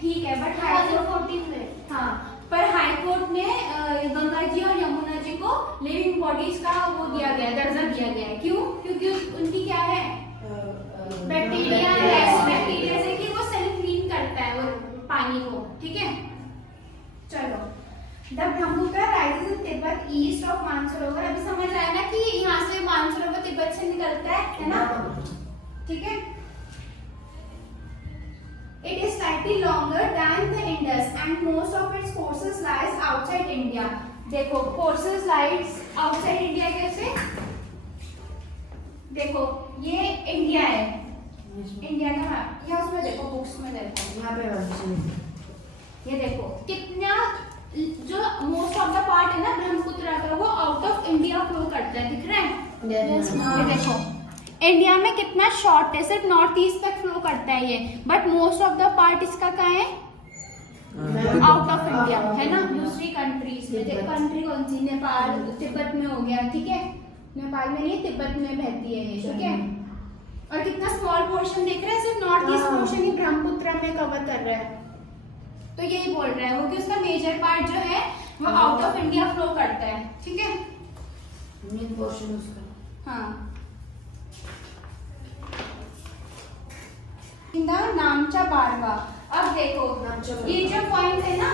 ठीक है, but high court 2014 में, हाँ, पर हाई कोर्ट ने गंगा जी और यमुना जी को लिविंग बॉडीज का वो दिया गया, दर्जा दिया गया है। क्यों? क्योंकि उनकी क्या है, बैक्टीरिया से कि वो सेल्फ क्लीन करता है वो पानी को। ठीक है, चलो। The Brahmaputra rises in Tibet east of Mansarovar. अभी समझ आया ना कि यहाँ से मानसरोवर तिब्बत से निकलता है ना? ठीक है। It is slightly longer than the Indus and most of its courses lies outside India. देखो courses lies outside India कैसे? देखो ये इंडिया है, इंडिया का मैप, या उसमें देखो बुक्स में देखो, यहाँ पे ये देखो कितना जो मोस्ट ऑफ द पार्ट है ना ब्रह्मपुत्र का वो आउट ऑफ इंडिया फ्लो करता है, दिख रहा है? ये देखो इंडिया में कितना शॉर्ट है, सिर्फ नॉर्थ ईस्ट तक फ्लो करता है ये, but most of the part इसका कहाँ है, आउट ऑफ इंडिया, है ना? दूसरी कंट्रीज में, कंट्री कौन सी, नेपाल तिब्बत में हो गया, ठीक है? नेपाल में नहीं, तिब्बत में बहती है ये, ठीक है? और कितना स्मॉल पोर्शन देख रहे हैं, सिर्फ नॉर्थ ईस्ट पोर्शन ही ब्रह्मपुत्र में कवर कर रहा है। तो यही बोल रहा है वो कि उसका मेजर पार्ट जो है वो आउट ऑफ इंडिया फ्लो करता है, ठीक है? मेन पोर्शन उसका। हाँ, नामचा बारवा। अब देखो ये जो पॉइंट है ना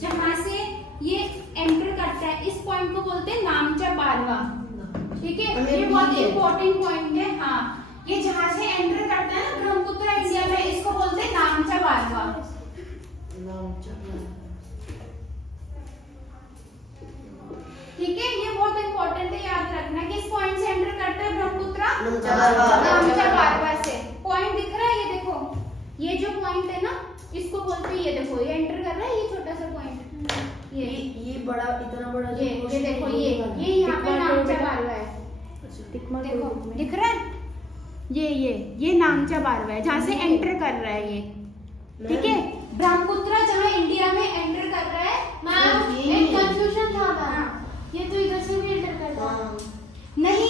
जहां से ये एंटर करता है, इस पॉइंट को बोलते हैं नामचा बारवा, ठीक है? ये बहुत इंपॉर्टेंट पॉइंट है। हाँ, ये जहां से एंटर करता है ना ब्रह्मपुत्र इंडिया में, इसको बोलते हैं नामचा बारवा। ठीक है, ये बहुत इंपॉर्टेंट है, याद रखना। किस पॉइंट से एंटर करता है ब्रह्मपुत्र? नामचा बारवा से। पॉइंट दिख रहा है, ये देखो, ये जो पॉइंट है ना इसको बोलते हैं, ये देखो ये एंटर कर रहा है, ये छोटा सा पॉइंट, ये बड़ा, इतना बड़ा, ये देखो, ये यहाँ पे नामचा बारवा है, देखो दिख रहा है? ये नामचा बारवा है जहाँ से एंटर कर रहा है ये, ठीक है? ब्रह्मपुत्र जहाँ इंडिया में एंटर कर रहा है। मैम एक कंफ्यूजन था मैम, ये तो इधर से भी एंटर कर रहा है। नहीं,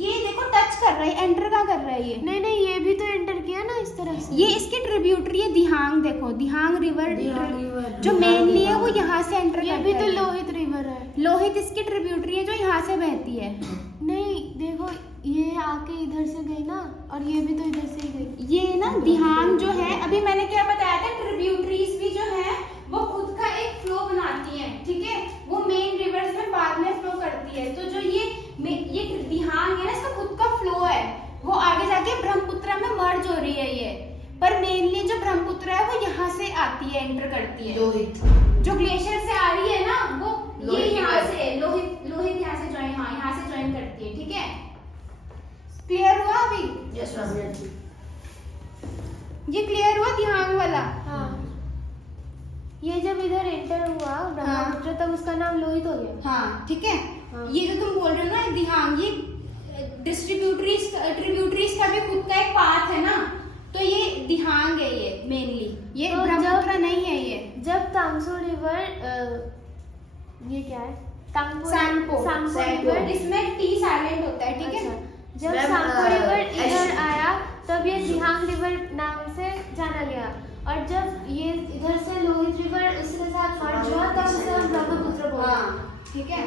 ये देखो टच कर रहा है, एंटर का कर रहा है ये। नहीं, ये भी तो एंटर किया ना इस तरह से। ये इसकी ट्रिब्यूटरी है दिहांग, देखो दिहांग रिवर जो मेनली है वो यहाँ से एंटर करता है। ये भी तो लोहित रिवर है। लोहित इसकी ट्रिब्यूटरी है जो यहाँ से बहती है। नहीं देखो, ये आके इधर से गई ना, और ये भी तो इधर से ही गई। ये ना दिहांग जो है, अभी मैंने क्या बताया था, ट्रिब्यूटरीज भी जो है वो खुद का एक फ्लो बनाती है, ठीक है? वो मेन रिवर्स में बाद में फ्लो करती है। तो जो ये दिहांग है ना, इसका खुद का फ्लो है, वो आगे जाके ब्रह्मपुत्र में मर्ज हो रही है ये, पर मेनली जो ब्रह्मपुत्र है वो यहाँ से आती है, एंटर करती है। जो ग्लेशियर से आ रही है ना वो ये यहाँ से लोहित यहाँ से ज्वाइन, हाँ यहाँ से ज्वाइन करती है, ठीक है? क्लियर हुआ अभी? Yes ma'am. ये क्लियर हुआ दिहांग वाला? हाँ, ये जब इधर एंटर हुआ ब्रह्मपुत्र तब उसका नाम लोहित हो गया। हाँ, ठीक है। हाँ। ये जो तुम बोल रहे हो ना दिहांग, ये ट्रिब्यूटरीज का भी खुद का एक पाथ है ना, तो ये दिहांग है ये मेनली, ये तो ब्रह्मपुत्र नहीं है ये। जब तांगसो रिवर, ये क्या है, सांगपो रिवर, इसमें टी साइलेंट होता है, ठीक है? जब मैम, सांगपो रिवर इधर आया तब ये दिहांग रिवर नाम से जाना गया, और जब ये इधर से लोहित रिवर इसके साथ मर्ज हुआ तब उसे हम ब्रह्मपुत्र बोला। हाँ, ठीक है।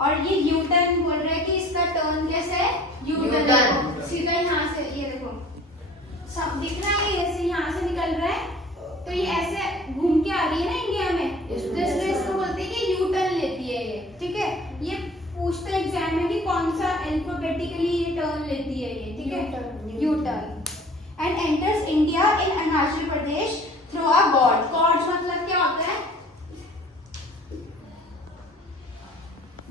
और ये यू टर्न बोल रहे हैं कि इसका टर्न कैसे है, यू टर्न, सीधा यहाँ से, ये देखो सब दिख रहा है, ऐसे यहाँ से निकल रहा है, तो ये ऐसे घूम के आ रही है ना इंडिया में, तो इसलिए इसको बोलते हैं कि यू टर्न लेती है ये, ठीक है? ये पूछते हैं एग्जाम में कि कौन सा अल्फाबेटिकली ये टर्न लेती है ये, ठीक है? U turn and enters India in Arunachal Pradesh through a gorge. Gorge मतलब क्या होता है?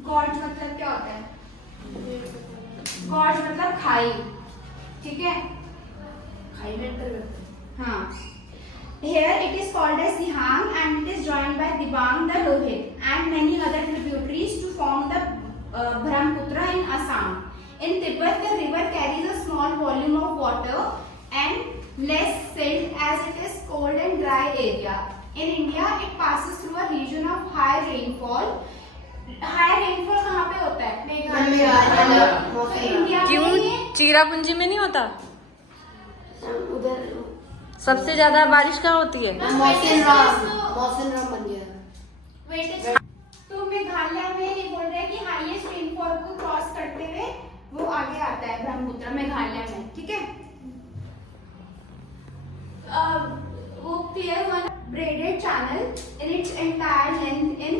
गॉर्ज मतलब क्या होता है? गॉर्ज मतलब खाई, ठीक है? खाई में एंटर करते हैं। हाँ, here it is called as Dihang and it is joined by Dibang, the Lohit and many other tributaries to form the Brahmaputra in Assam. In Tibet, the river carries a small volume of water and less silt as it is cold and dry area. In India, it passes through a region of high rainfall. High rainfall कहाँ पे होता है? मेघालय। तो India में चीरापूंजी में नहीं होता? उधर सबसे ज्यादा बारिश कहाँ होती है? मौसम बन गया। वेटेज तो मेघालय में ये बोल रहे हैं कि हाईएस्ट रेनफॉल को क्रॉस करते हुए वो आगे आता है ब्रह्मपुत्र मेघालय में, ठीक है। वो क्लियर हुआ ना। Braided channel in its entire length in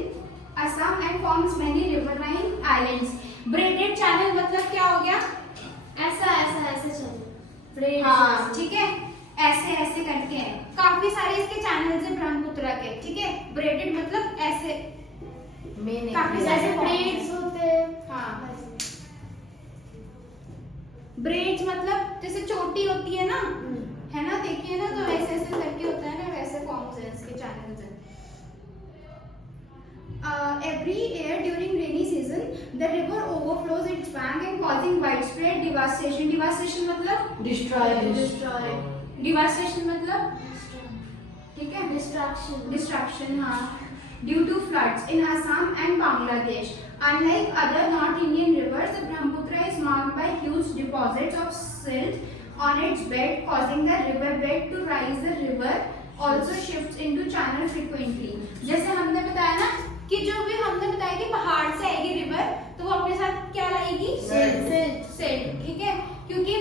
Assam and forms many riverine islands. Braided channel मतलब क्या हो गया? ऐसा ऐसा ऐसे चल हाँ ठीक है, ऐसे ऐसे करके हैं। काफी सारे इसके चैनल्स हैं ब्रह्मपुत्र के, ठीक है। ब्रेडेड मतलब ऐसे काफी सारे ब्रेड्स होते हैं। हाँ ब्रेड्स मतलब जैसे चोटी होती है ना, है ना, देखिए ना, तो वैसे ऐसे करके होता है ना, वैसे फॉर्म्स हैं इसके चैनल्स हैं। Every year during rainy season, the river overflows its bank and causing widespread devastation. Devastation मतलब डिस्ट्रॉय devastation मतलब ठीक है, destruction हाँ, due to floods in Assam and Bangladesh. Unlike other North Indian rivers, the Brahmaputra is marked by huge deposits of silt on its bed, causing the river bed to rise. The river also shifts into channel frequently. जैसे हमने बताया ना कि जो भी हमने बताया कि पहाड़ से आएगी रिवर, तो वो अपने साथ क्या लाएगी? सिल्ट, ठीक है। क्योंकि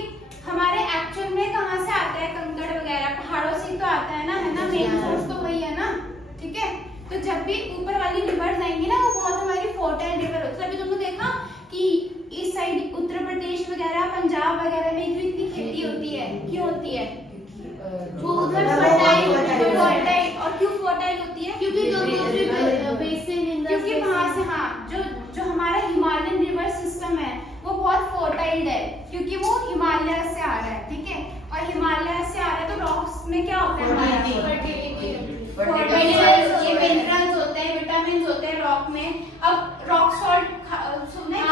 हमारे एक्चुअल में कहाँ से आता है कंकड़ वगैरह? पहाड़ों से तो आता है ना, मेन सोर्स तो वही है ना, ठीक है। तो जब भी ऊपर वाली रिवर आएंगी ना, वो बहुत हमारी फर्टाइल रिवर होती है। अभी तुमने देखा कि इस साइड उत्तर प्रदेश वगैरह, पंजाब वगैरह में इतनी खेती होती है, क्यों होती है? वो उधर फर्टाइल और क्यों फर्टाइल होती है? क्योंकि बेसिन इन क्योंकि वहाँ से हाँ, जो हमारा हिमालयन रिवर सिस्टम है वो बहुत फर्टाइल है, क्योंकि वो हिमालय से आ रहा है, ठीक है। और हिमालय से आ रहा है तो रॉक्स में क्या होता है? ये मिनरल्स होते हैं, विटामिन होते हैं रॉक में। अब रॉक सॉल्ट सुनने है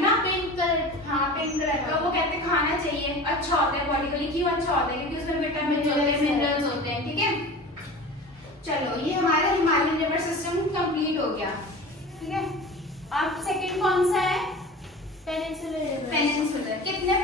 ना, पिंक कलर का, वो कहते हैं खाना चाहिए, अच्छा होता है बॉडी के लिए। क्यों अच्छा होता है? क्योंकि उसमें विटामिन होते हैं, मिनरल्स होते हैं, ठीक है। चलो ये हमारा हिमालयन रिवर सिस्टम कंप्लीट हो गया, ठीक है। अब सेकंड कौन सा है? Peninsular peninsular. कितने